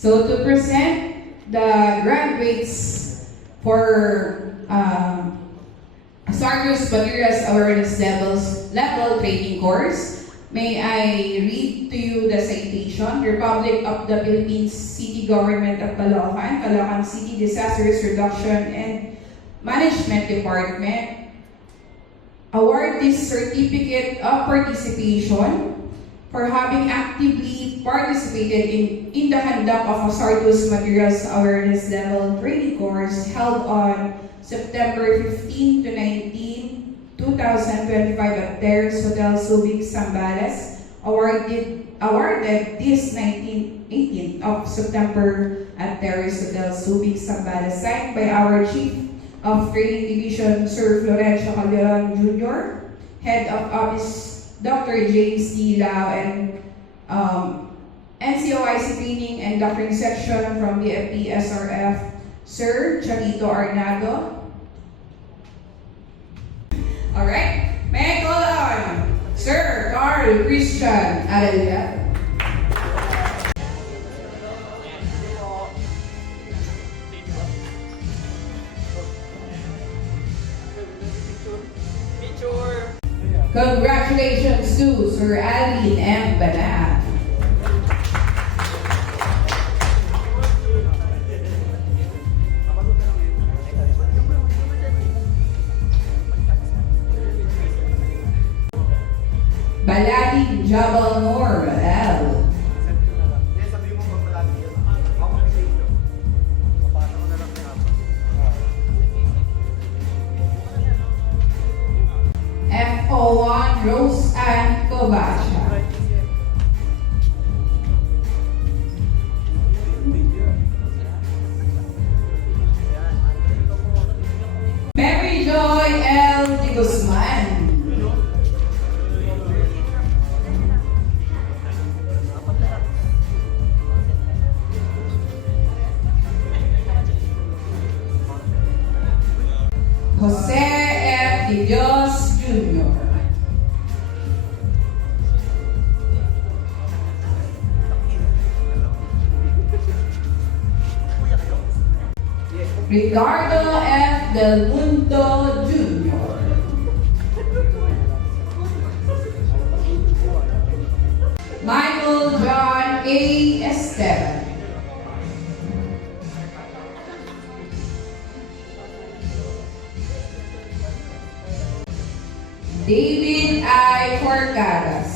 So to present the graduates for Sargos Materials Awareness Level Training Course, may I read to you the citation. Republic of the Philippines City Government of Caloocan, Caloocan City Disasters Reduction and Management Department award this certificate of participation for having actively participated in the conduct of a Sargos Materials Awareness Level Training Course held on September 15 to 19, 2025 at Terrace Hotel Subic, Zambales, awarded this 18th of September at Terrace Hotel Subic, Zambales, signed by our Chief of Training Division, Sir Florencio Calderon Jr., Head of Office, Dr. James D. Lau, and NCOIC Training and Doctoring Section from the FP-SRF, Sir Charito Arnado. Alright, may I call on Sir Carl Christian Arellano. Congratulations to Sir Aline M. Banat. Baladi Jabal Noor L. FO1 Rose Ann Kovacha. Mary Joy L. De Guzman. Jose F. De Dios Jr. Ricardo F. Del Mundo Jr. Michael John A. Esteban. David I. Forcadas.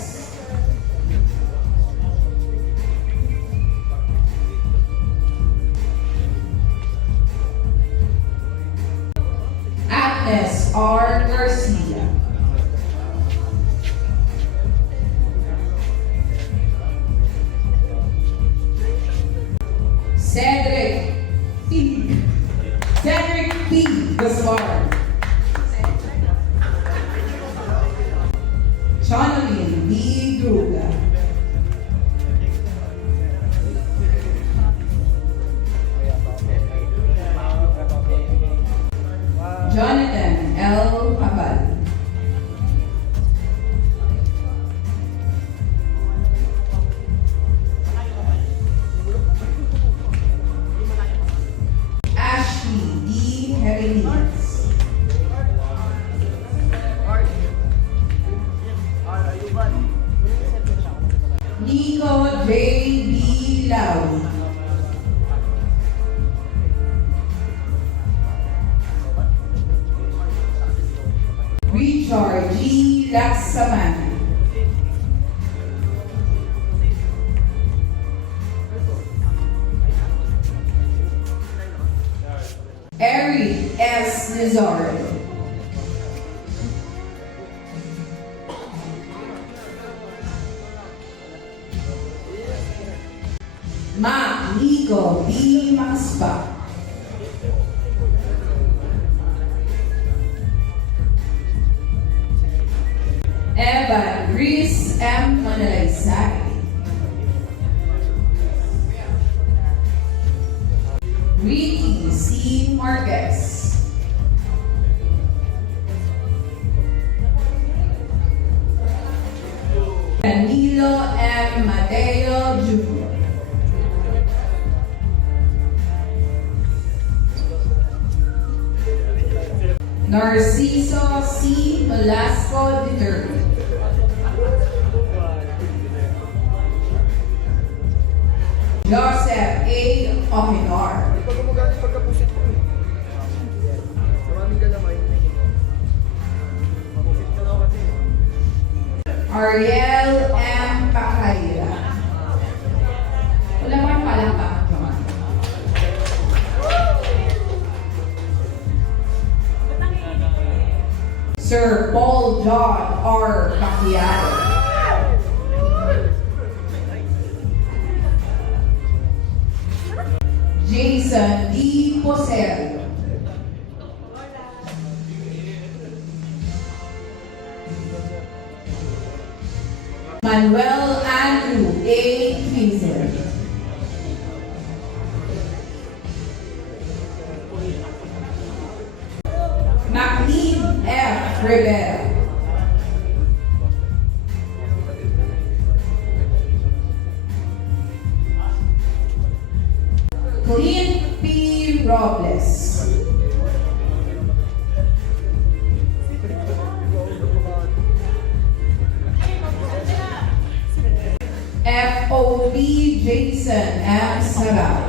Agnes R. Garcia. Cedric P. Gaspar. Jonathan B. Druga. Jonathan L. Habal. Ashley D. Herenias. Nico J. B. Lau. Richard G. Laksamana. Eric S. Lizardo. Mac Nico B. Maspa. Evan Reese M. Manalaysay. Ricky C. Marquez. Danilo M. Mateo Jr. Narciso C. Velasco III. Joseph A. Ohinor. Pag gumagana pagkapusit mo. Maraming galamay. Mapusit ka daw kasi. Ariel M. Pacayra. Wala kang palakpakan, John. Sir Paul John R. Pacquiao. Jason D. Posel. Manuel Andrew A. Kizer. Maclean F. Rivera. Clint P. Robles. FOB Jason M. Sarah.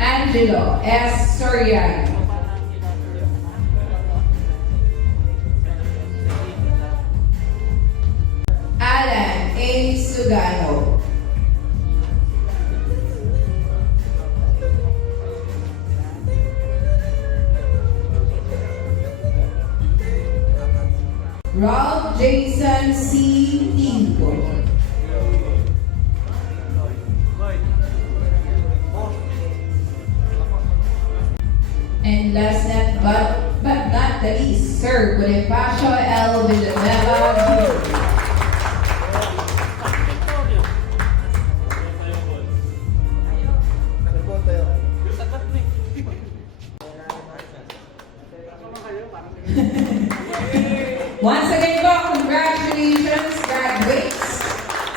Angelo S. Soriano. Alan A. Sugano. Ralph Jason C. Ingo. And last but not the least, Sir Bonifacio L. Villanueva. Once again po,